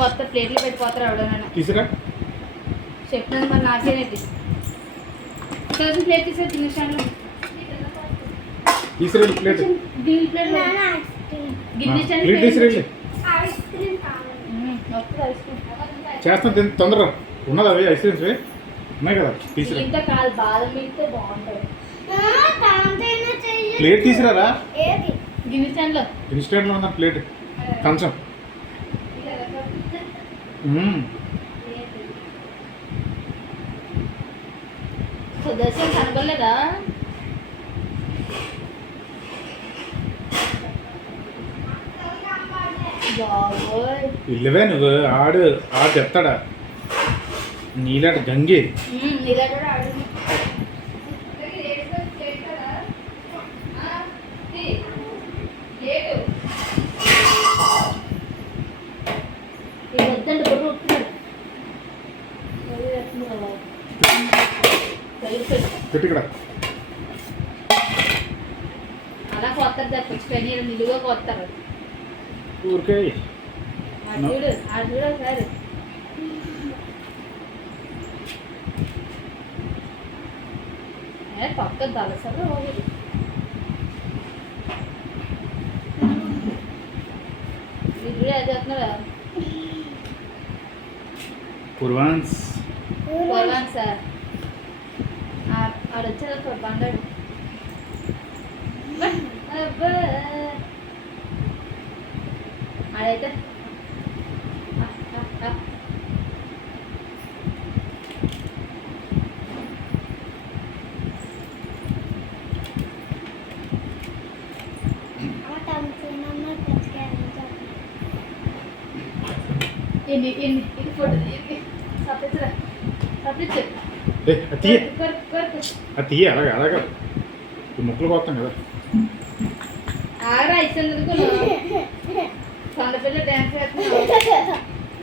కొత్త ప్లేట్లు పెట్టిపోతారు ఎవడైనా తీసురా చెప్పినది మరి నాకేనేది కొంచెం ప్లేట్ తీసే తినేసాను తీసురా ప్లేట్ దీని ప్లేట్ గిన్నె ప్లేట్ తీసురా చేస్తాను తొందరగా ఉన్నది అవి ఐస్ క్రీమ్స్ ఉన్నాయి కదా తీసురా ఇంత కాదు బాదం మిల్క్తో బాగుంటుంది ప్లేట్ తీసురారా గిన్నె స్టాండ్లో ఇన్స్టెంట్లో ఉన్న ప్లేట్ కంచం సుదర్శన్ కనబడలేదా బాబోయ్ ఇల్లవే నువ్వు ఆడు చెప్తాడా నీలాంటి గంగి ఇలా కూడా ఆడు వద్దండి బొర్రు ఉట్టున్నాడు పెట్టి ఇక్కడ అలా కొత్తారు తప్పించి కానీ నిలుగా కొత్తారు ఊరికే చూడు ఒకసారి పక్క దలసలు ఇది అది చెప్తున్నారా కుర్వాన్స్ సార్ ఆడొచ్చారు బండాడు ఆడైతే ini foto సపరేట్ అది అలాగా ఈ ముక్కలు పోతాం కదా ఆరా ఇచ్చేందుకు కొండపిల్ల డ్యాన్స్ వేస్తున్నావు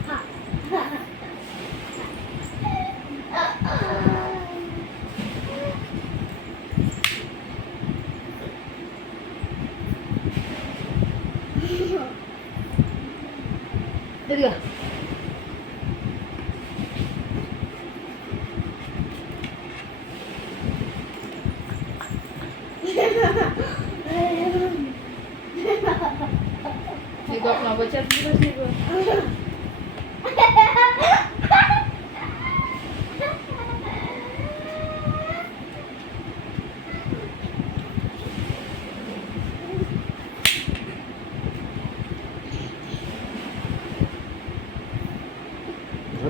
ఇదిగో నీకు ఒక నవ్వు వచ్చేస్తుంది నీకు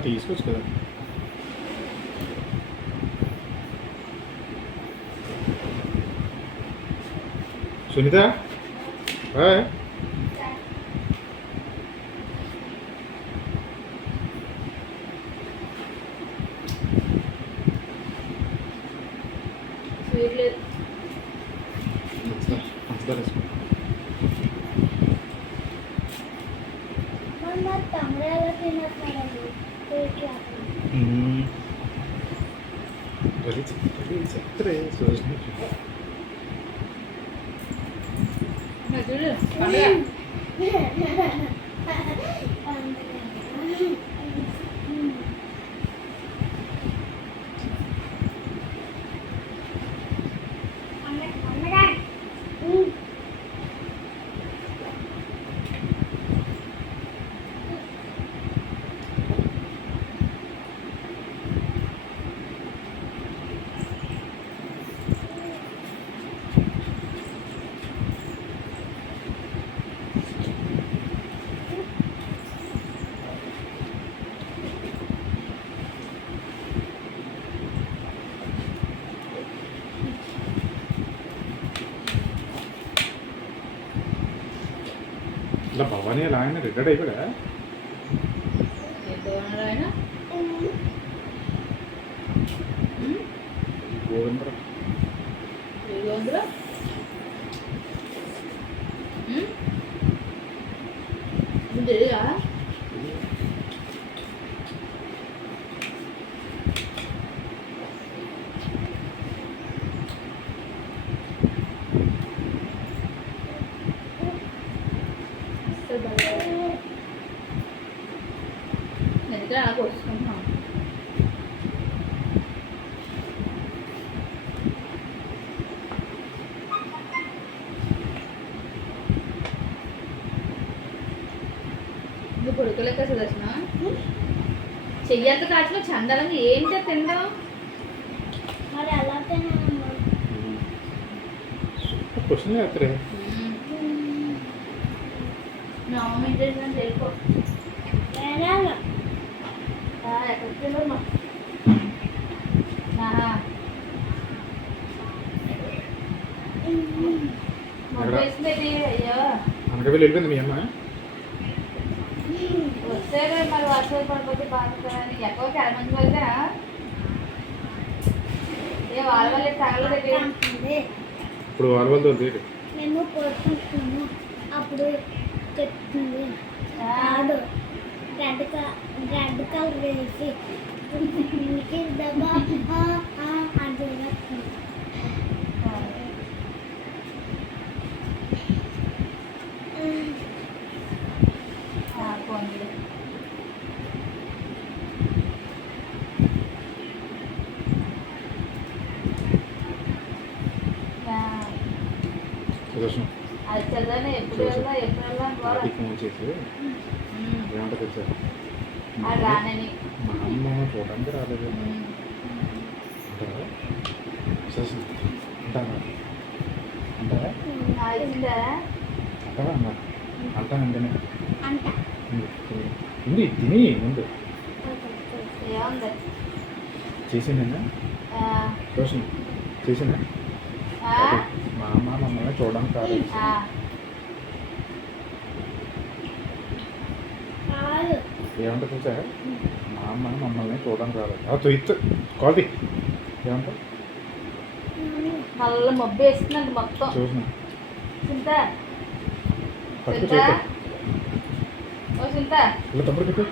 తీసుకోవచ్చు కదా సునీత స్వీట్ లేదు చూడు ఇలా భవానీ ఎలా ఆయన రిటైర్డ్ అయిపోయా గోవిందరా తెలియదా ఎందుకంటే అలా కొట్టుకుంటున్నాం. నువ్వు కొడుకులెక్క సుదర్శన చెయ్యంత కాట్లో చండాలంగా ఏంటో తిందాం. మరి ఎలా తినాలమ్మా? క్వశ్చన్ చేస్తారు నా అమ్మ ఇంట్రెస్ట్ చేయకో. తినాలి. ఎక్కడికి వెళ్ళమ్మా? వేసింది అయ్యో అనగా వెళ్ళిపోయింది మీ అమ్మ. వస్తే మరి వర్షాలు పడిపోతే బాగుంటుందని ఎక్కువ మంది వెళ్తే ఏ వాళ్ళ వల్ల తగలదు. ఇప్పుడు వాళ్ళతో లేదు. మేము కోరుకుంటున్నాము. అప్పుడు చెప్తుంది కాదు రెడ్ కలర్ వేసి ఇంటికి దెబ్బ అది సుదర్శన్ అది చదివాను. ఎప్పుడు వెళ్దా ఎప్పుడు వెళ్దాం పార్టీకి ఫోన్ చేసి ఏమంటే తెలుసా అది రానని. మా అమ్మ చూడడానికి రాలేదు అంటారా? సుదర్శన్ అంటారా అంటారా ఇచ్చిందా అంటారా అన్న అంటానండి అంట ఉంది తిని ముందు ఏముంది చేసిందా సుదర్శన్ చేసిందా? మా అమ్మ మమ్మల్ని చూడడానికి రాలేదు. కాదు ఏమంటే చూసా మా అమ్మ మమ్మల్ని చూడడానికి రాలేదు. ఇత్తు క్వాలిటీ ఏమంటా మళ్ళీ మబ్బు వేస్తుందండి మొత్తం. చూసిన చింత పట్టు చింత చేత ఓ చింత ఇలా తమ్ముడు పెట్టు.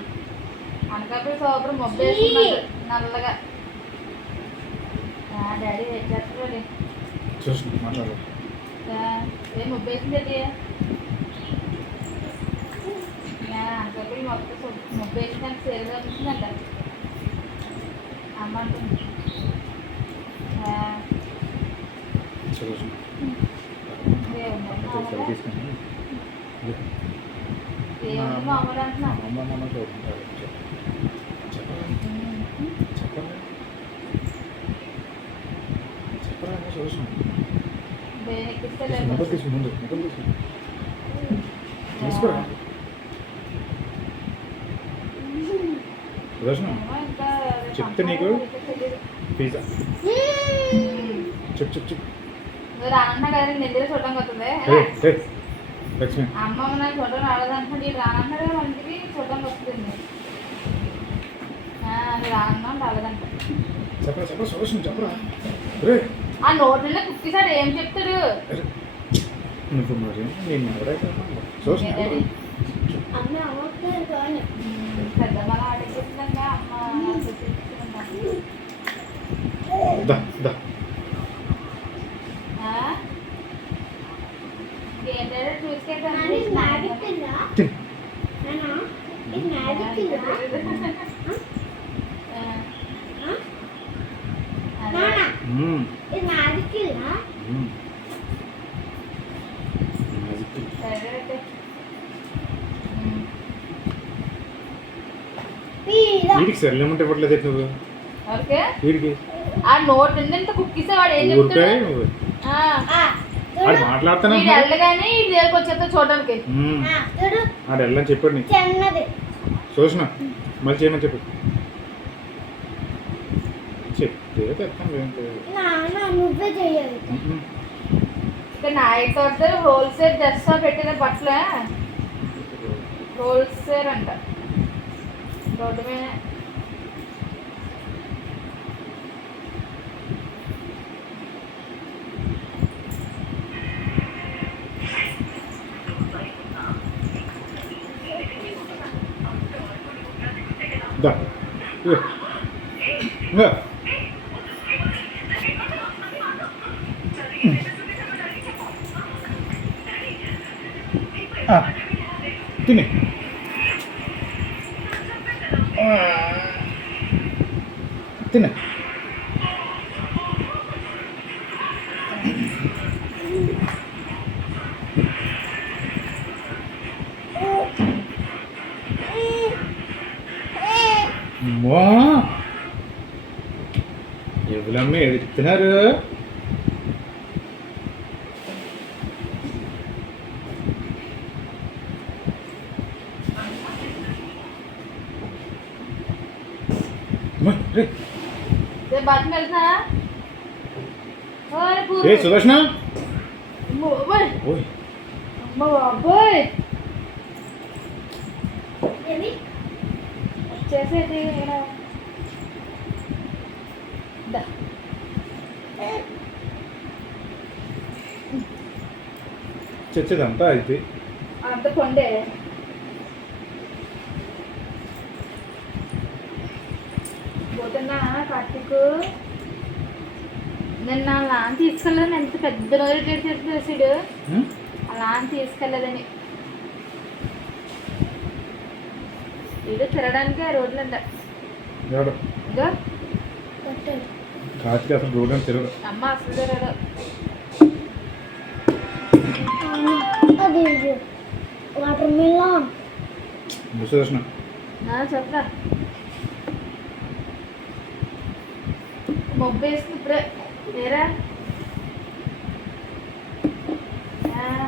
అనకాపల్లి సోపరం మబ్బు వేస్తున్నాడు నల్లగా. డాడీ చేస్తాడు. చూసిన మాట్లాడలేదు. ఏం మబ్బు వేసింది అనకాపల్లి మొత్తం మబ్బు వేసిందంటే సేల్ అవుతుందంట అమ్మ అంటుంది. చూసిన తీసుకుని ఏమో అమ్మడు అంటున్నా. అమ్మ మమ్మ చూడుకుంటారు. చెప్పండి చెప్పండి చెప్పరా చూసిన ఎక్కిస్తలేదు. మొదలు తీసు ముందు మొదలు తీసు తీసుకురా సుదర్శన చెప్తే నీకు పిజ్జా చెప్పు చెప్పు చెప్పు. నువ్వు రానంటున్నా కదా నేను దగ్గర చూడడానికి వస్తుంది. లక్ష్మి అమ్మమ్మ నాకు చూడడం రాలేదంటున్నాడు. ఇటు రానంటున్నాడు కదా మనకి చూడడానికి వస్తుంది. నువ్వు రానన్నావు రాలేదంట. చెప్పరా చెప్పరా సుదర్శన చెప్పరా. రే ఆ నోట్లో కుక్కిసాడు ఏం చెప్తాడు. నువ్వు మరి నేను ఎవరైతే సుదర్శన అమ్మ అవ్వట్లేదు కానీ పెద్ద మన ఆటేస్తుందంగా అమ్మ దా దా ఏంటంటే చూసుకెళ్తాను. నాని మ్యాజిక్ కింద తిన్ నానా ఇది మ్యాజిక్ కింద నానా ఇది మ్యాజిక్ కింద వీడికి సర్లేమంటే ఇవ్వట్లేదు నువ్వు ఓకే వీడికి ఆ నోట్ ఎంత కుక్కిసే వాడు ఏం ఊరికాయ చెప్తాడు. నువ్వు ఆడు మాట్లాడుతున్నా వీడు వెళ్ళగానే ఈ దగ్గరకు వచ్చేస్తా చూడడానికి. చూడు ఆడు వెళ్ళని చెప్పాడు నీకు చిన్నది చూసిన మళ్ళీ చేయమని చెప్పు చెప్తే తెస్తాను ఏంటి నాన్న నువ్వే చెయ్యాలి. ఇక్కడ నాయకు వద్దరు హోల్సేల్ డ్రెస్ పెట్టిన బట్టలు హోల్సేల్ అంట రోడ్డు మీద. దా ఇంకా తిని తినే అమ్మా ఎవరమ్మ ఎడుతున్నారు రే రేపు బాత్రూమ్ వెళ్తున్నా ఓయ్ పూరు. ఏ సుదర్శన అమ్మ బాబోయ్. ఓయ్ అమ్మ బాబోయ్. ఏమి చేసేది ఇక్కడ దా. చచ్చేదంతా అయితే అంత కొండే పోతున్నా కార్తీక్. నిన్న లాన్ తీసుకెళ్ళదని ఎంత పెద్ద రోజు చేసాడు. ఆ లాన్ తీసుకెళ్ళదని ఏదో తిరగడానికి ఆ రోడ్లంట. ఎవడు ఇదో కొట్టాడు కార్తీక్ అసలు రోడ్ అని తిరగదు అమ్మ అసలు తిరగడు. అది వాటర్ మిలన్ సుదర్శన చెప్తా మొబ్బు వేస్తుంది ఇప్పుడే వేరే